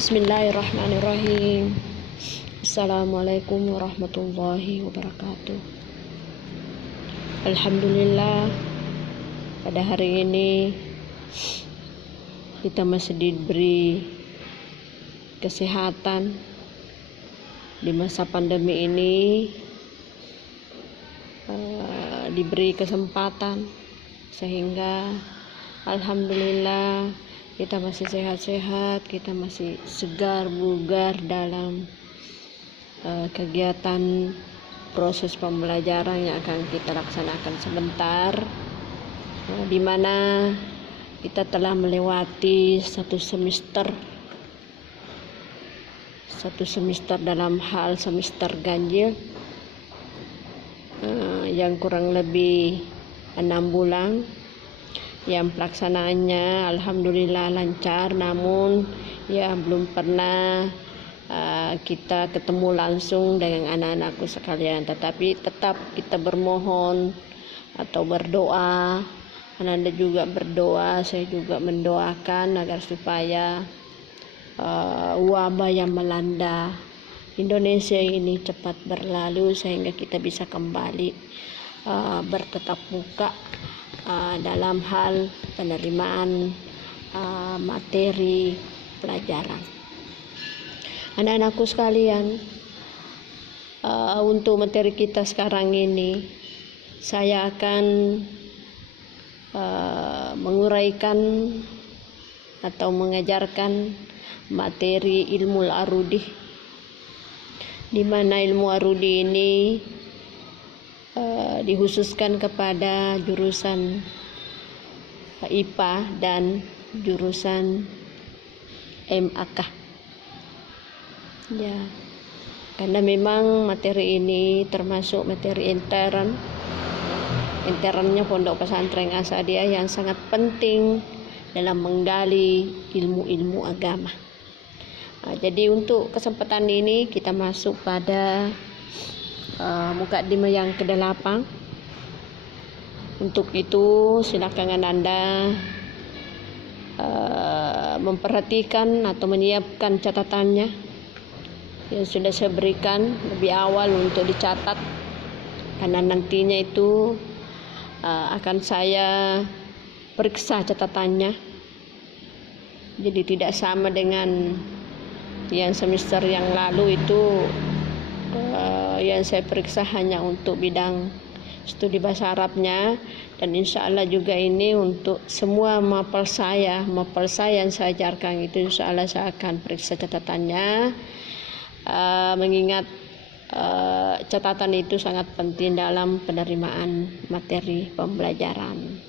Bismillahirrahmanirrahim. Assalamualaikum warahmatullahi wabarakatuh. Alhamdulillah, pada hari ini kita masih diberi kesehatan di masa pandemi ini, diberi kesempatan sehingga alhamdulillah kita masih sehat-sehat, kita masih segar bugar dalam kegiatan proses pembelajaran yang akan kita laksanakan sebentar, di mana kita telah melewati satu semester dalam hal semester ganjil yang kurang lebih 6 bulan, yang pelaksanaannya alhamdulillah lancar, namun ya belum pernah kita ketemu langsung dengan anak-anakku sekalian, tetapi tetap kita bermohon atau berdoa. Anda juga berdoa, saya juga mendoakan agar supaya wabah yang melanda Indonesia ini cepat berlalu sehingga kita bisa kembali bertatap muka dalam hal penerimaan materi pelajaran. Anak-anakku sekalian, untuk materi kita sekarang ini saya akan menguraikan atau mengajarkan materi ilmu arudi, di mana ilmu arudi ini dikhususkan kepada jurusan IPA dan jurusan MAK. Ya, karena memang materi ini termasuk materi internnya Pondok Pesantren Asadiah yang sangat penting dalam menggali ilmu-ilmu agama. Jadi untuk kesempatan ini kita masuk pada mukadimah yang ke-8. Untuk itu silakan Anda memperhatikan atau menyiapkan catatannya yang sudah saya berikan lebih awal untuk dicatat, karena nantinya itu akan saya periksa catatannya. Jadi tidak sama dengan yang semester yang lalu itu, yang saya periksa hanya untuk bidang studi bahasa Arabnya, dan insya Allah juga ini untuk semua mapel saya yang saya ajarkan itu insya Allah saya akan periksa catatannya, mengingat catatan itu sangat penting dalam penerimaan materi pembelajaran.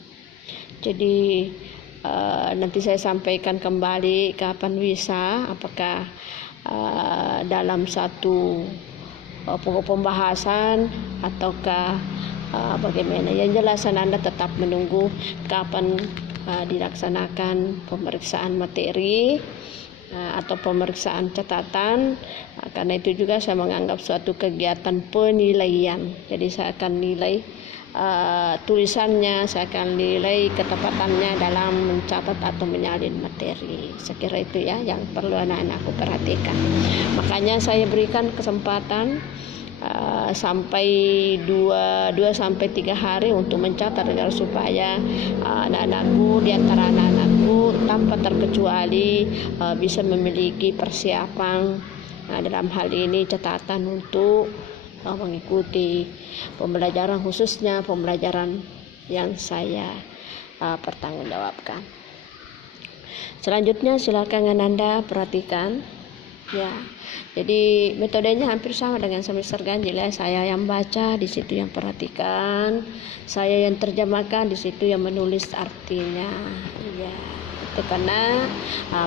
Jadi nanti saya sampaikan kembali kapan bisa, apakah dalam satu pokok pembahasan ataukah bagaimana. Yang jelas Anda tetap menunggu kapan dilaksanakan pemeriksaan materi atau pemeriksaan catatan, karena itu juga saya menganggap suatu kegiatan penilaian. Jadi saya akan nilai tulisannya, saya akan nilai ketepatannya dalam mencatat atau menyalin materi. Saya kira itu ya yang perlu anak-anakku perhatikan. Makanya saya berikan kesempatan sampai 2 sampai 3 hari untuk mencatat agar supaya anak-anakku, di antara anak-anakku tanpa terkecuali bisa memiliki persiapan dalam hal ini catatan untuk mengikuti pembelajaran, khususnya pembelajaran yang saya pertanggungjawabkan. Selanjutnya silakan Anda perhatikan ya. Jadi metodenya hampir sama dengan semester ganjil ya. Saya yang baca, di situ yang perhatikan, saya yang terjemahkan, di situ yang menulis artinya. Ya, itu karena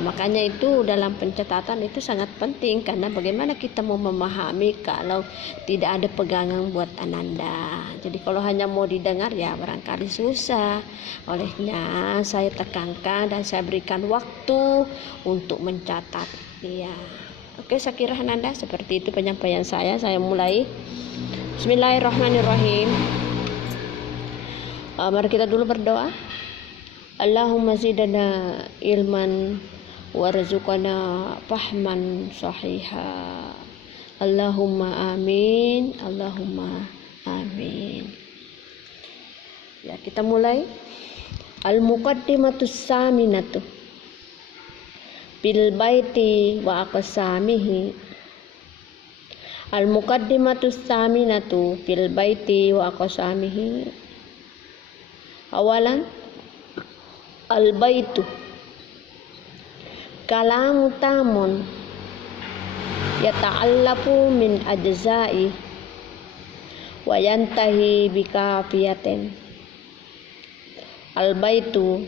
makanya itu dalam pencatatan itu sangat penting, karena bagaimana kita mau memahami kalau tidak ada pegangan buat Anda. Jadi kalau hanya mau didengar ya barangkali susah. Olehnya saya tekankan dan saya berikan waktu untuk mencatat ya. Oke, saya kira Anda seperti itu penyampaian saya. Saya mulai. Bismillahirrahmanirrahim. Mari kita dulu berdoa. Allahumma zidna ilman warzuqna fahman sahiha. Allahumma amin, Allahumma amin. Ya, kita mulai. Al-muqaddimatus saminatu bil baiti wa aqsamihi. Al-muqaddimatus saminatu bil baiti wa aqsamihi. Awalan, al-baitu kalamu tamun yata'allafu min ajza'i wa yantahi bikafiyatin. Al-baitu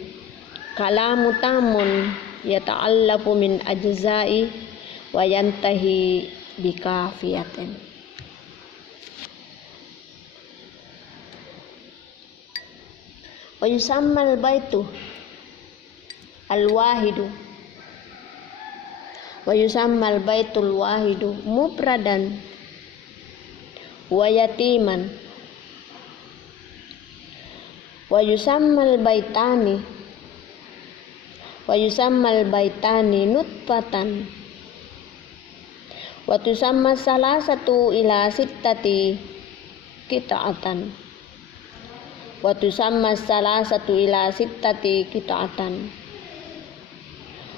kalamu tamun yata'allafu min ajza'i wa yantahi bikafiyatin. Wa yusamma al-baitu al-wahidu wa yusamma al-baitul wahidu mufradan wa yatiman wa yusamma al-baitani nutfatan wa tusamma salasatu ila sittati qita'atan wa tusamma salasatu ila sittati qita'atan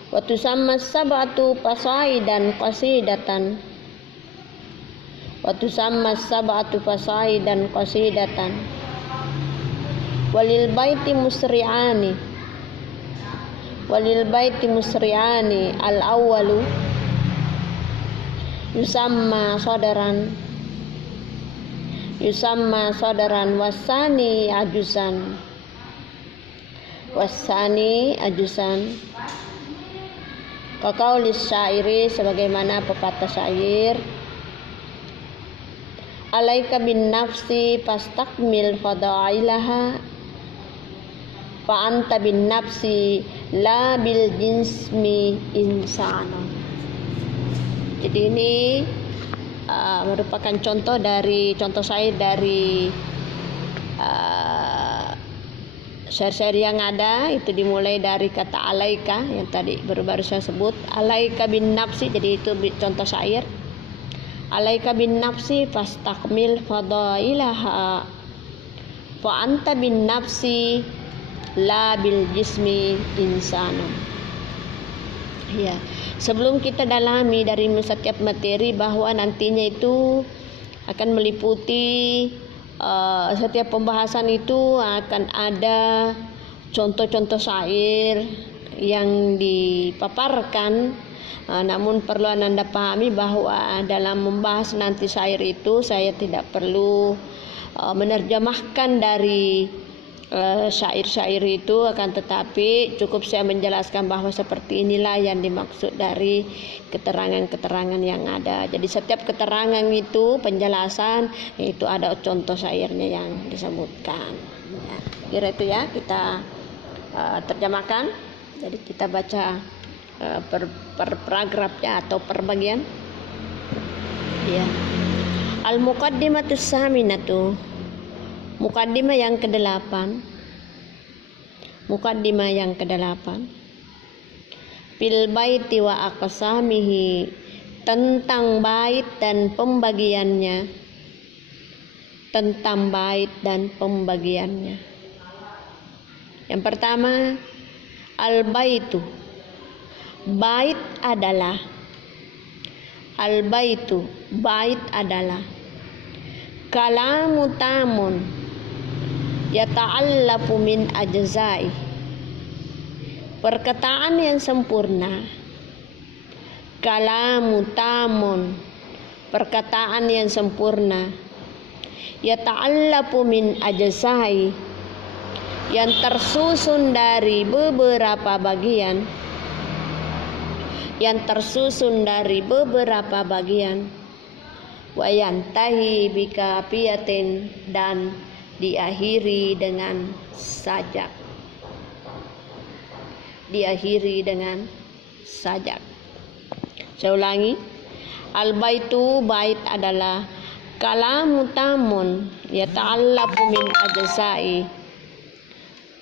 wa tusamma sab'atu fasaidan qasidatan wa tusamma sab'atu fasaidan qasidatan walil baiti musri'ani al awwalu yusamma sadaran wasani ajusan kaqaulis syairi, sebagaimana pepatah syair, alaika bin nafsi fastakmil fadailaha fa anta bin nafsi la bil jinsmi insana. Jadi ini merupakan contoh syair dari syair-syair yang ada. Itu dimulai dari kata alaika yang tadi baru saya sebut, alaika bin nafsi. Jadi itu contoh syair. Alaika bin nafsi fastakmil fadailaha fa anta bin nafsi la bil jismi insana. Ya, sebelum kita dalami dari setiap materi bahwa nantinya itu akan meliputi setiap pembahasan itu akan ada contoh-contoh syair yang dipaparkan. Namun perlu Anda pahami bahwa dalam membahas nanti syair itu saya tidak perlu menerjemahkan dari syair-syair itu, akan tetapi cukup saya menjelaskan bahwa seperti inilah yang dimaksud dari keterangan-keterangan yang ada. Jadi setiap keterangan itu penjelasan itu ada contoh syairnya yang disebutkan. Ya, kira itu ya kita terjemahkan. Jadi kita baca per paragrafnya atau per bagian. Ya. Al-muqaddimatus saminatu, mukaddimah yang ke-8. Mukaddimah yang ke-8. Bil baiti wa aqsamihi, tentang bait dan pembagiannya. Tentang bait dan pembagiannya. Yang pertama, al-baitu. Bait adalah, al-baitu, bait adalah kalamu tamun yata'allafu min ajza'i, perkataan yang sempurna. Kalamu tamun, perkataan yang sempurna. Yata'allafu min ajza'i, yang tersusun dari beberapa bagian. Yang tersusun dari beberapa bagian. Wa yantahi bikafiyatin, dan diakhiri dengan sajak. Diakhiri dengan sajak. Saya ulangi. Al-baitu, bait adalah kalamu tamun yata'allafu min ajza'i,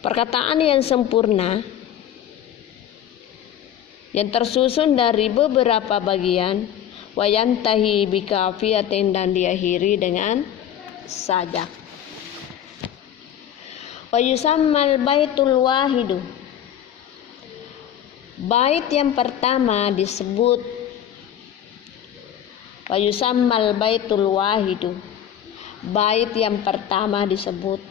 perkataan yang sempurna yang tersusun dari beberapa bagian, wayantahi bikafiyatin dan diakhiri dengan sajak. Wa yusammal baitul wahidu, bait yang pertama disebut wa yusammal baitul wahidu, bait yang pertama disebut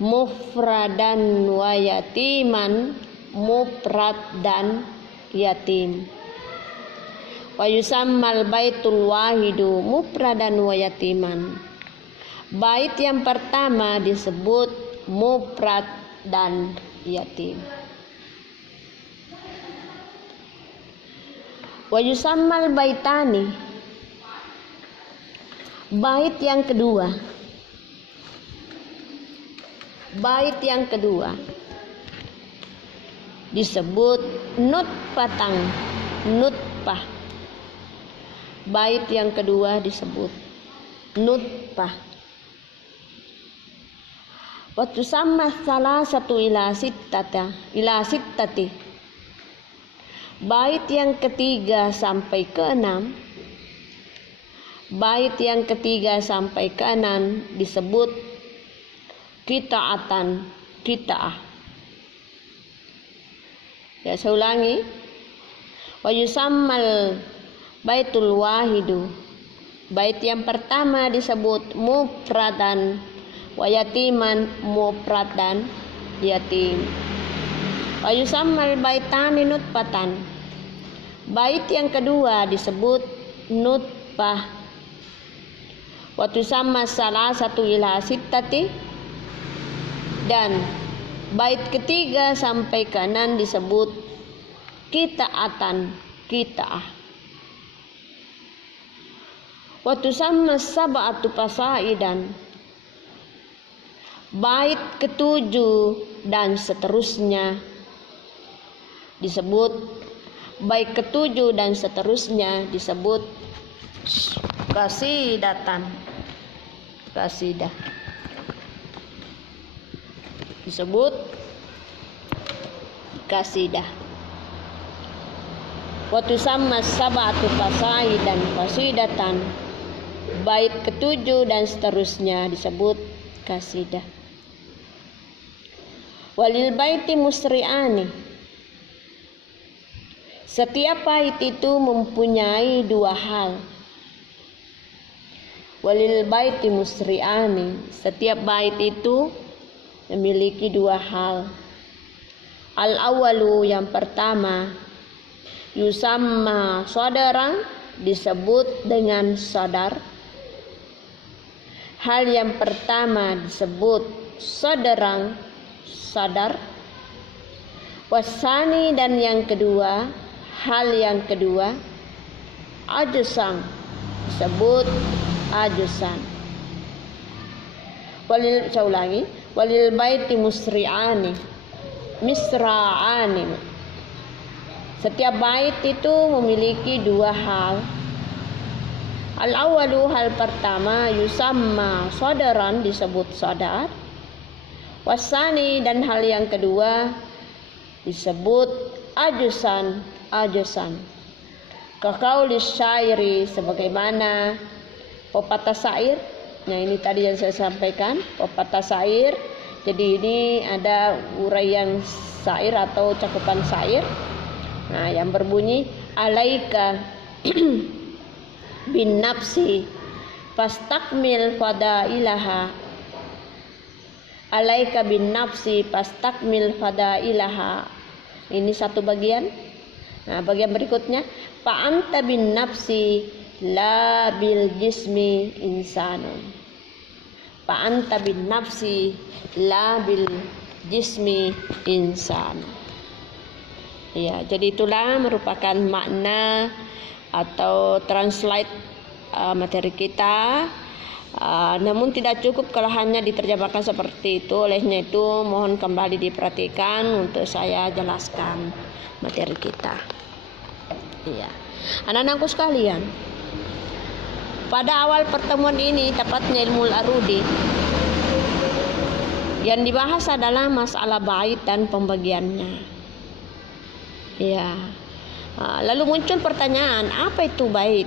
mufradan wa yatiman, mufrad dan yatim. Wa yusammal baitul wahidu mufradan wa yatiman, bait yang pertama disebut mufrad dan yatim. Wa yusammal baitani, bait yang kedua, bait yang kedua disebut nutfatang, nutfah. Bait yang kedua disebut nutfah. Wa tusamma salasatu ila sittati, bait yang ketiga sampai ke enam, bait yang ketiga sampai ke enam disebut qita'atan, qita'ah. Ya, saya ulangi. Wa yusammal baitul wahidu, bait yang pertama disebut mufradan wa yatiman, mufrad dan yatim. Wa yusammal baitani nutfatan, bait yang kedua disebut nutfah. Wa tusamma salasatu ila sittati, dan bait ketiga sampai ke enam disebut qita'atan, qita'ah. Wa tusamma sab'atu fasaidan, bait ketujuh dan seterusnya disebut, bait ketujuh dan seterusnya disebut qasidatan, qasidah, disebut qasidah. Wa tusamma sab'atu fasaidan qasidatan, bait ketujuh dan seterusnya disebut qasidah. Walil baiti musri'ani, setiap bait itu mempunyai dua hal. Walil baiti musri'ani, setiap bait itu memiliki dua hal. Al awalu, yang pertama, yusamma sadaran, disebut dengan sadar. Hal yang pertama disebut sadaran, sadar. Wasani, dan yang kedua, hal yang kedua, ajusan, disebut ajusan. Saya ulangi. Walil baiti musri'ani, misra'ani, setiap bait itu memiliki dua hal. Al awalu, hal pertama, yusamma sadaran, disebut sadar. Wasani, dan hal yang kedua disebut ajusan, ajusan. Kaqaulis syairi, sebagaimana pepatah syair. Nah, ini tadi yang saya sampaikan, pepatah syair. Jadi ini ada uraian syair atau cakupan syair. Nah, yang berbunyi alaika bin nafsi fastakmil fadailaha, alaika bin nafsi fastakmil fadailaha. Ini satu bagian. Nah, bagian berikutnya, fa anta bin nafsi la bil jismi insanun, fa anta bin nafsi la bil jismi insan. Ya, jadi itulah merupakan makna atau translate materi kita. Namun tidak cukup kalau hanya diterjemahkan seperti itu. Olehnya itu mohon kembali diperhatikan untuk saya jelaskan materi kita. Iya, anak-anakku sekalian, pada awal pertemuan ini, tepatnya ilmu al-arudi, yang dibahas adalah masalah bait dan pembagiannya. Ya, Lalu muncul pertanyaan, apa itu bait?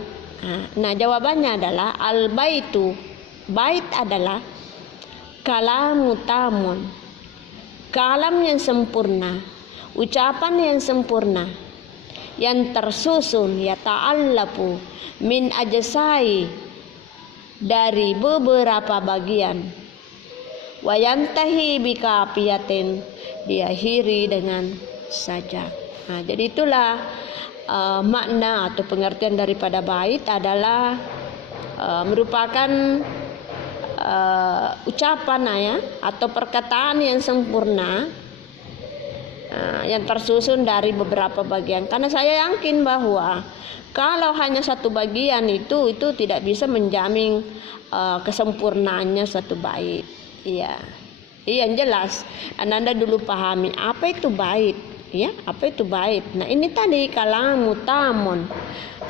Nah, jawabannya adalah al-baitu. Bait adalah kalamu tamun, kalam yang sempurna, ucapan yang sempurna, yang tersusun ya ta'allafu min ajsai, dari beberapa bagian, wayantahi bikafiyatin, diakhiri dengan sajak. Nah, jadi itulah makna atau pengertian daripada bait adalah merupakan ucapan ya, atau perkataan yang sempurna, yang tersusun dari beberapa bagian. Karena saya yakin bahwa kalau hanya satu bagian itu tidak bisa menjamin kesempurnaannya suatu bait. Iya, yang jelas Anda dulu pahami apa itu bait. Ya, apa itu bait? Nah, ini tadi kalamu tamun,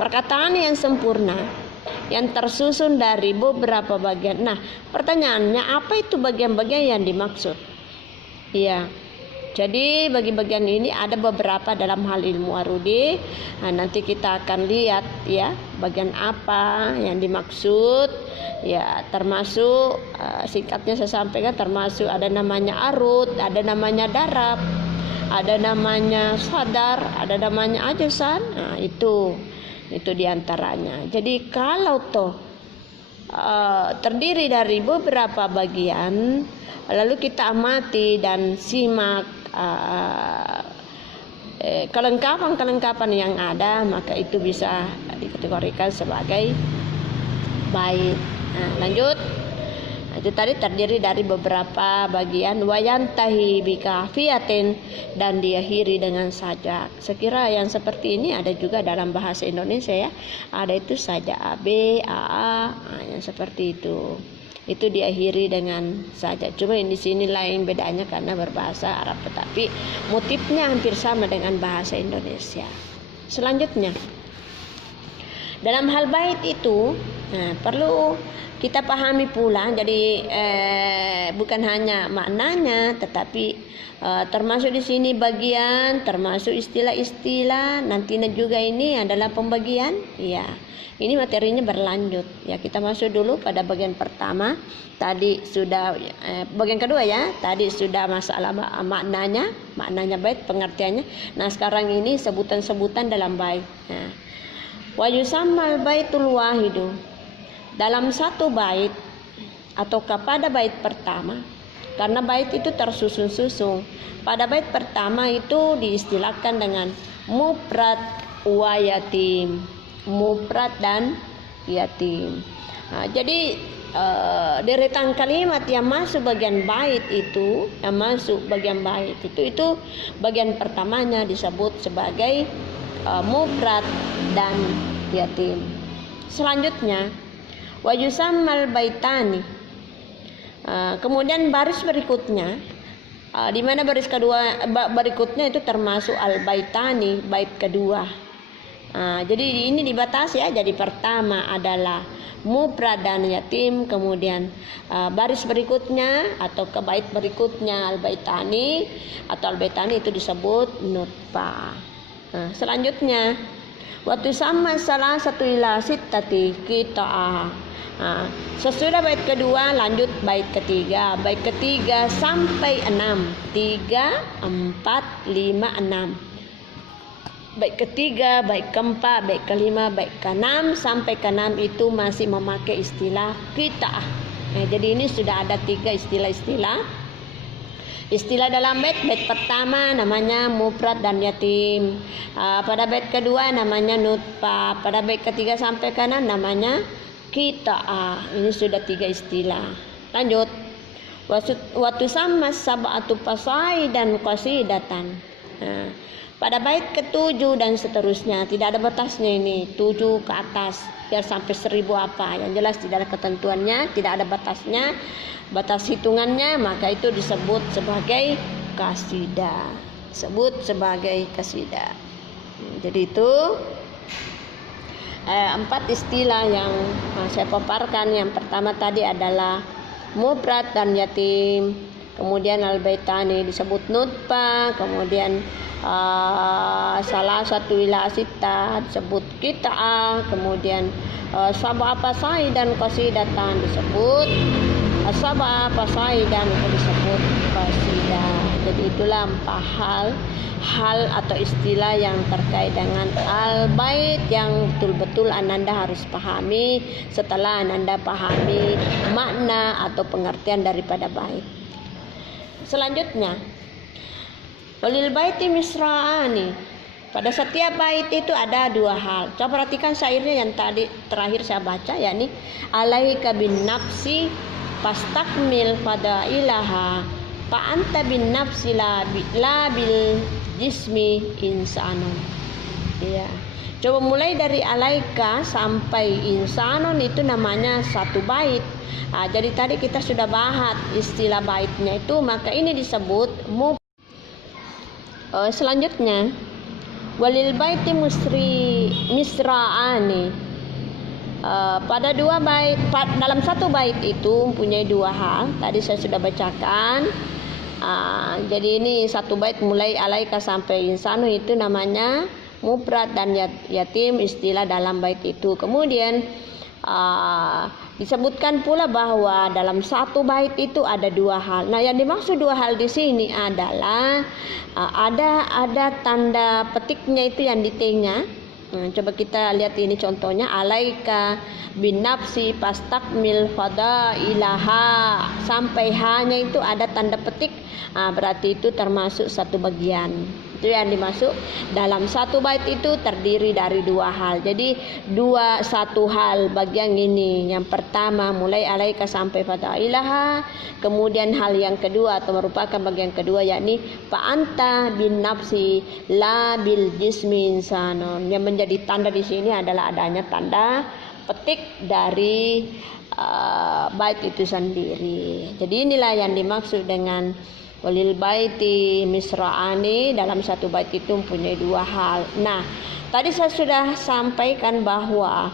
perkataan yang sempurna, yang tersusun dari beberapa bagian. Nah, pertanyaannya, apa itu bagian-bagian yang dimaksud? Iya. Jadi bagi bagian ini ada beberapa dalam hal ilmu arudi. Nah, nanti kita akan lihat ya bagian apa yang dimaksud. Ya, termasuk singkatnya saya sampaikan, termasuk ada namanya arud, ada namanya darab, ada namanya sadar, ada namanya ajasan. Nah, itu diantaranya. Jadi kalau toh terdiri dari beberapa bagian, lalu kita amati dan simak kelengkapan yang ada, maka itu bisa dikategorikan sebagai bait. Nah, lanjut. Itu tadi terdiri dari beberapa bagian, wayantahi bikafiyatin, dan diakhiri dengan sajak. Sekira yang seperti ini ada juga dalam bahasa Indonesia ya. Ada itu sajak AB, AA, yang seperti itu. Itu diakhiri dengan sajak. Cuma di sini lain bedanya karena berbahasa Arab, tetapi motifnya hampir sama dengan bahasa Indonesia. Selanjutnya, dalam hal bait itu perlu kita pahami pula, jadi bukan hanya maknanya, tetapi termasuk di sini bagian, termasuk istilah-istilah. Nantinya juga ini adalah pembagian. Ya, ini materinya berlanjut. Ya, kita masuk dulu pada bagian pertama. Tadi sudah bagian kedua ya. Tadi sudah masalah maknanya bait, pengertiannya. Nah, sekarang ini sebutan-sebutan dalam bait. Wa yusammal baitul wahidu, dalam satu bait atau pada bait pertama, karena bait itu tersusun-susun. Pada bait pertama itu diistilahkan dengan mufrad wa yatim, mufrad dan yatim. Nah, jadi deretan kalimat yang masuk bagian bait itu, itu bagian pertamanya disebut sebagai mufrad dan yatim. Selanjutnya wa yusammal baitani. Kemudian baris berikutnya, di mana baris kedua berikutnya itu termasuk al baitani, bait kedua. Jadi ini dibatasi ya. Jadi pertama adalah mufrad dan yatim, kemudian baris berikutnya atau ke bait berikutnya al baitani atau al baitani itu disebut nutfah. Selanjutnya waktu sama salah satu ila sittati qita'ah. Sesudah bait kedua lanjut bait ketiga. Bait ketiga sampai 6. 3, 4, 5, 6. Bait ketiga, bait keempat, bait kelima, bait keenam sampai keenam itu masih memakai istilah qita'ah. Jadi ini sudah ada 3 istilah-istilah. Istilah dalam bait pertama namanya mufrad dan yatim. Pada bait kedua namanya nutfah. Pada bait ketiga sampai kanan namanya qita'ah. Ini sudah 3 istilah. Lanjut. Waktu sama sab'atu fasai dan qasidatan. Pada bait ke-7 dan seterusnya, tidak ada batasnya ini, 7 ke atas, biar sampai 1000 apa. Yang jelas tidak ada ketentuannya, tidak ada batasnya. Batas hitungannya, maka itu disebut sebagai qasidah. Jadi itu 4 istilah yang saya paparkan. Yang pertama tadi adalah mufrad dan yatim. kemudian al-baitani disebut nutfah, kemudian salah satu ila sita disebut kita'ah, kemudian sab'a fasai dan qasidatan disebut sab'a fasai dan disebut qasidah. Jadi itulah 4 hal atau istilah yang terkait dengan al-bait yang betul-betul Ananda harus pahami setelah Ananda pahami makna atau pengertian daripada bait. Selanjutnya, walil baiti misra'ani. Pada setiap bait itu ada 2 hal. Coba perhatikan syairnya yang tadi terakhir saya baca, yakni alaika bin nafsi fastakmil fadailaha fa anta bin nafsi la bil jismi insanun. Ya. Coba mulai dari alaika sampai insanun itu namanya 1 bait. Jadi tadi kita sudah bahas istilah baitnya itu, maka ini disebut selanjutnya walil baiti misra'ani. Pada 2 bait, dalam 1 bait itu mempunyai 2 hal. Tadi saya sudah bacakan. Jadi ini 1 bait mulai alaika sampai insanu itu namanya mufrad dan yatim istilah dalam bait itu. Kemudian disebutkan pula bahwa dalam 1 bait itu ada 2 hal. Nah, yang dimaksud 2 hal di sini adalah ada tanda petiknya itu yang di tengah. Coba kita lihat ini contohnya, alaika bin nafsi pastakmil fadailaha, sampai hanya itu ada tanda petik. Berarti itu termasuk 1 bagian. Itu yang dimaksud dalam 1 bait itu terdiri dari 2 hal. Jadi 1 hal bagian ini. Yang pertama mulai alaika sampai fadailaha. Kemudian hal yang kedua atau merupakan bagian kedua yakni fa anta bin nafsi la bil jismi insanun. Yang menjadi tanda di sini adalah adanya tanda petik dari bait itu sendiri. Jadi inilah yang dimaksud dengan walil baiti misra'ani. Dalam 1 bait itu mempunyai 2 hal. Nah, tadi saya sudah sampaikan bahwa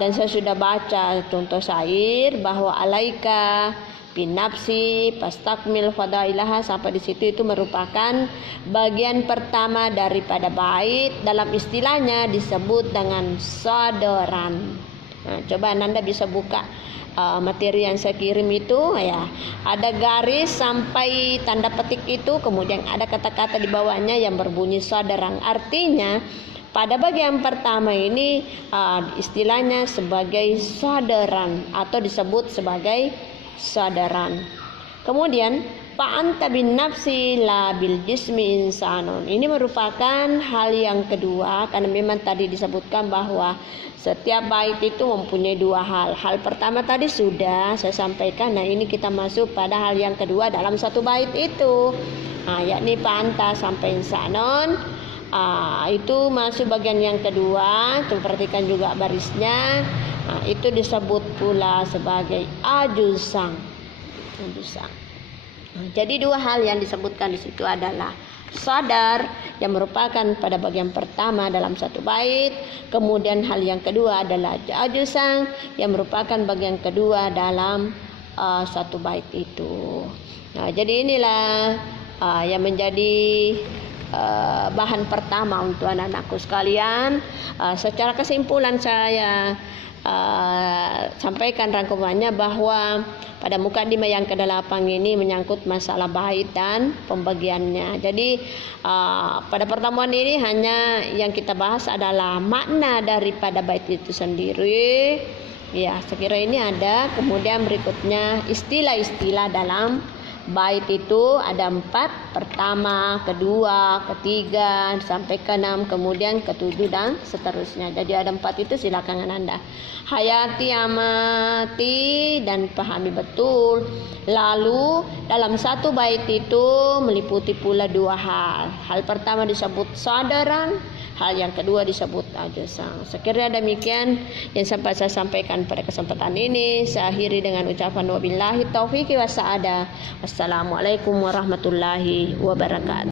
dan saya sudah baca contoh syair bahwa alaika bin nafsi pastakmil fadailaha, sampai di situ itu merupakan bagian pertama daripada bait. Dalam istilahnya disebut dengan sadaran. Nah, coba Anda bisa buka materi yang saya kirim itu, ya, ada garis sampai tanda petik itu, kemudian ada kata-kata di bawahnya yang berbunyi sadaran. Artinya pada bagian pertama ini istilahnya sebagai sadaran atau disebut sebagai sadaran. Kemudian fa anta bin nafsi la bil jismi insanun. Ini merupakan hal yang kedua, karena memang tadi disebutkan bahwa setiap bait itu mempunyai 2 hal. Hal pertama tadi sudah saya sampaikan. Nah, ini kita masuk pada hal yang kedua dalam 1 bait itu. Yakni fa anta sampai insanun. Itu masuk bagian yang kedua. Coba perhatikan juga barisnya. Itu disebut pula sebagai ajusang. Jadi 2 hal yang disebutkan di situ adalah sadar yang merupakan pada bagian pertama dalam 1 bait, kemudian hal yang kedua adalah ajusang yang merupakan bagian kedua dalam 1 bait itu. Nah, jadi inilah yang menjadi bahan pertama untuk anak-anakku sekalian. Secara kesimpulan saya sampaikan rangkumannya bahwa pada mukadimah yang ke-8 ini menyangkut masalah bait dan pembagiannya. Jadi pada pertemuan ini hanya yang kita bahas adalah makna daripada bait itu sendiri. Ya, sekira ini ada. Kemudian berikutnya istilah-istilah dalam bait itu ada 4, pertama, kedua, ketiga, sampai ke-6, kemudian ke-7 dan seterusnya. Jadi ada 4 itu, silakan Anda hayati, amati dan pahami betul. Lalu dalam 1 bait itu meliputi pula 2 hal. Hal pertama disebut sadaran, hal yang kedua disebut ajusang. Sekiranya demikian yang sempat saya sampaikan pada kesempatan ini. Saya akhiri dengan ucapan wabillahi taufiq wa sa'adah. Assalamualaikum warahmatullahi wabarakatuh.